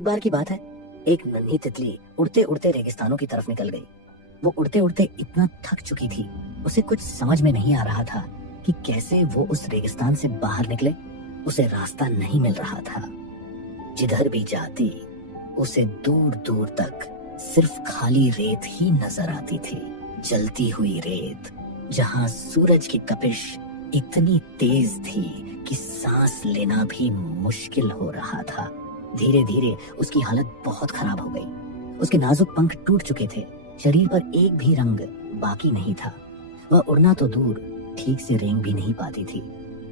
एक बार की बात है, एक नन्ही तितली उड़ते उड़ते रेगिस्तानों की तरफ निकल गई। वो उड़ते उड़ते इतना थक चुकी थी, उसे कुछ समझ में नहीं आ रहा था कि कैसे वो उस रेगिस्तान से बाहर निकले। उसे रास्ता नहीं मिल रहा था। जिधर भी जाती उसे दूर दूर तक सिर्फ खाली रेत ही नजर आती थी। जलती हुई रेत, जहां सूरज की तपिश इतनी तेज थी कि सांस लेना भी मुश्किल हो रहा था। धीरे धीरे उसकी हालत बहुत खराब हो गई। उसके नाजुक पंख टूट चुके थे, शरीर पर एक भी रंग बाकी नहीं था। वह उड़ना तो दूर, ठीक से रेंग भी नहीं पाती थी।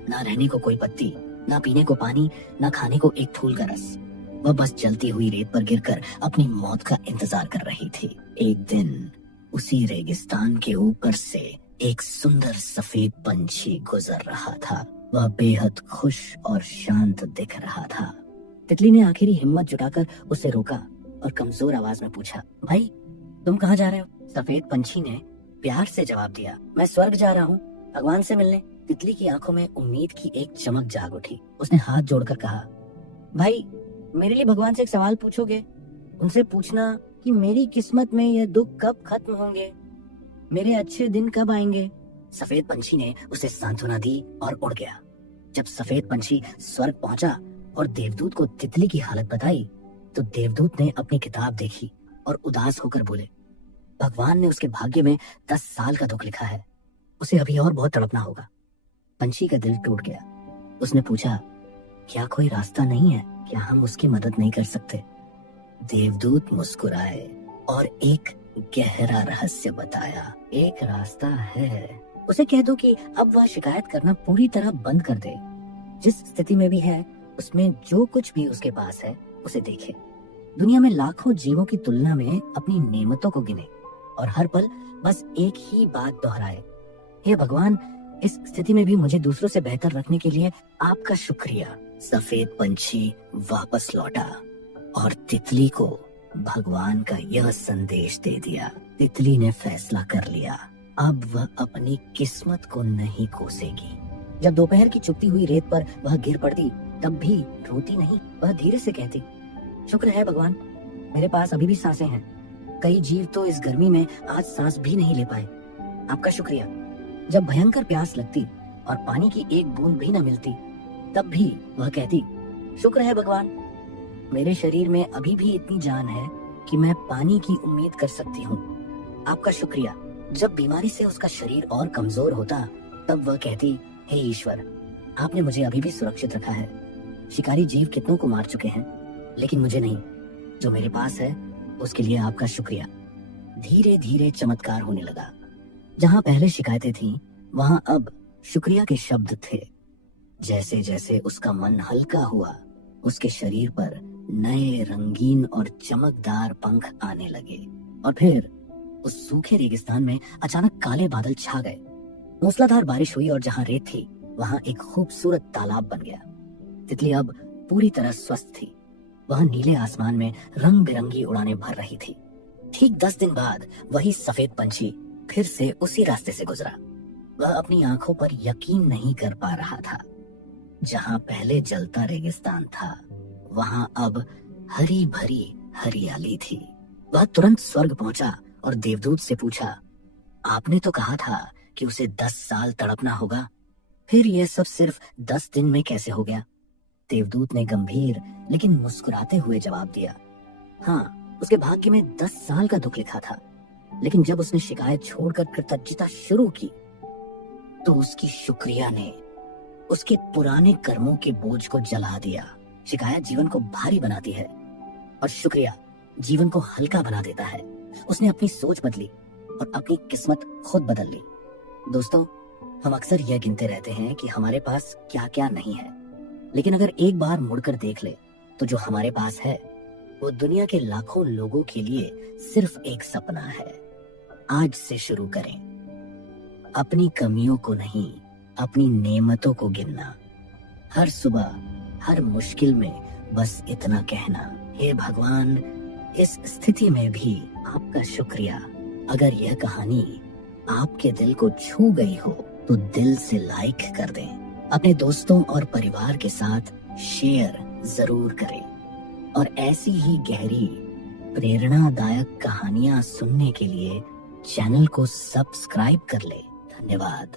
ना रहने को कोई पत्ती, ना पीने को पानी, ना खाने को एक फूल का रस। वह बस जलती हुई रेत पर गिरकर अपनी मौत का इंतजार कर रही थी। एक दिन उसी रेगिस्तान के ऊपर से एक सुंदर सफेद पंछी गुजर रहा था। वह बेहद खुश और शांत दिख रहा था। तितली ने आखिरी हिम्मत जुटाकर उसे रोका और कमजोर आवाज में पूछा, भाई तुम कहाँ जा रहे हो? सफेद पंछी ने प्यार से जवाब दिया, मैं स्वर्ग जा रहा हूँ, भगवान से मिलने। तितली की आंखों में उम्मीद की एक चमक जाग उठी। उसने हाथ जोड़कर कहा, भाई मेरे लिए भगवान से एक सवाल पूछोगे? उनसे पूछना कि मेरी किस्मत में ये दुख कब खत्म होंगे, मेरे अच्छे दिन कब आएंगे। सफेद पंछी ने उसे सांत्वना दी और उड़ गया। जब सफेद पंछी स्वर्ग पहुंचा और देवदूत को तितली की हालत बताई, तो देवदूत ने अपनी किताब देखी और उदास होकर बोले, भगवान ने उसके भाग्य में 10 साल का दुख लिखा है, उसे अभी और बहुत तड़पना होगा। पंछी का दिल टूट गया। उसने पूछा, क्या कोई रास्ता नहीं है? क्या हम उसकी मदद नहीं कर सकते? देवदूत मुस्कुराए और एक गहरा रहस्य बताया, एक रास्ता है। उसे कह दो कि अब वह शिकायत करना पूरी तरह बंद कर दे। जिस स्थिति में भी है, उसमें जो कुछ भी उसके पास है उसे देखे। दुनिया में लाखों जीवों की तुलना में अपनी नेमतों को गिने और हर पल बस एक ही बात दोहराए, हे भगवान, इस स्थिति में भी मुझे दूसरों से बेहतर रखने के लिए आपका शुक्रिया। सफेद पंछी वापस लौटा और तितली को भगवान का यह संदेश दे दिया। तितली ने फैसला कर लिया, अब वह अपनी किस्मत को नहीं कोसेगी। जब दोपहर की चुभती हुई रेत पर वह गिर पड़ती, तब भी रोती नहीं। वह धीरे से कहती, शुक्र है भगवान, मेरे पास अभी भी सांसें हैं। कई जीव तो इस गर्मी में आज सांस भी नहीं ले पाए। आपका शुक्रिया। जब भयंकर प्यास लगती और पानी की एक बूंद भी न मिलती, तब भी वह कहती, शुक्र है भगवान, मेरे शरीर में अभी भी इतनी जान है कि मैं पानी की उम्मीद कर सकती हूँ। आपका शुक्रिया। जब बीमारी से उसका शरीर और कमजोर होता, तब वह कहती, हे ईश्वर, आपने मुझे अभी भी सुरक्षित रखा है। शिकारी जीव कितनों को मार चुके हैं, लेकिन मुझे नहीं। जो मेरे पास है उसके लिए आपका शुक्रिया। धीरे धीरे चमत्कार होने लगा। जहाँ पहले शिकायतें थीं, वहाँ अब शुक्रिया के शब्द थे। जैसे जैसे उसका मन हल्का हुआ, उसके शरीर पर नए रंगीन और चमकदार पंख आने लगे। और फिर उस सूखे रेगिस्तान में अचानक काले बादल छा गए। मूसलाधार बारिश हुई और जहाँ रेत थी, वहाँ एक खूबसूरत तालाब बन गया। तितली अब पूरी तरह स्वस्थ थी। वह नीले आसमान में रंग बिरंगी उड़ानें भर रही थी। ठीक 10 दिन बाद वही सफेद पंछी फिर से उसी रास्ते से गुजरा। वह अपनी आंखों पर यकीन नहीं कर पा रहा था। जहाँ पहले जलता रेगिस्तान था, वहाँ अब हरी भरी हरियाली थी। वह तुरंत स्वर्ग पहुंचा और देवदूत से पूछा, आपने तो कहा था कि उसे 10 साल तड़पना होगा, फिर यह सब सिर्फ 10 दिन में कैसे हो गया? देवदूत ने गंभीर लेकिन मुस्कुराते हुए जवाब दिया, हाँ, उसके भाग्य में 10 साल का दुख लिखा था, लेकिन जब उसने शिकायत छोड़कर कृतज्ञता शुरू की, तो उसकी शुक्रिया ने उसके पुराने कर्मों के बोझ को जला दिया। शिकायत जीवन को भारी बनाती है और शुक्रिया जीवन को हल्का बना देता है। उसने अपनी सोच बदली और अपनी किस्मत खुद बदल ली। दोस्तों, हम अक्सर यह गिनते रहते हैं कि हमारे पास क्या क्या नहीं है, लेकिन अगर एक बार मुड़कर देख ले, तो जो हमारे पास है वो दुनिया के लाखों लोगों के लिए सिर्फ एक सपना है। आज से शुरू करें अपनी कमियों को नहीं, अपनी नेमतों को गिनना। हर सुबह, हर मुश्किल में बस इतना कहना, हे भगवान, इस स्थिति में भी आपका शुक्रिया। अगर यह कहानी आपके दिल को छू गई हो, तो दिल से लाइक कर दें। अपने दोस्तों और परिवार के साथ शेयर जरूर करें और ऐसी ही गहरी प्रेरणादायक कहानियां सुनने के लिए चैनल को सब्सक्राइब कर ले। धन्यवाद।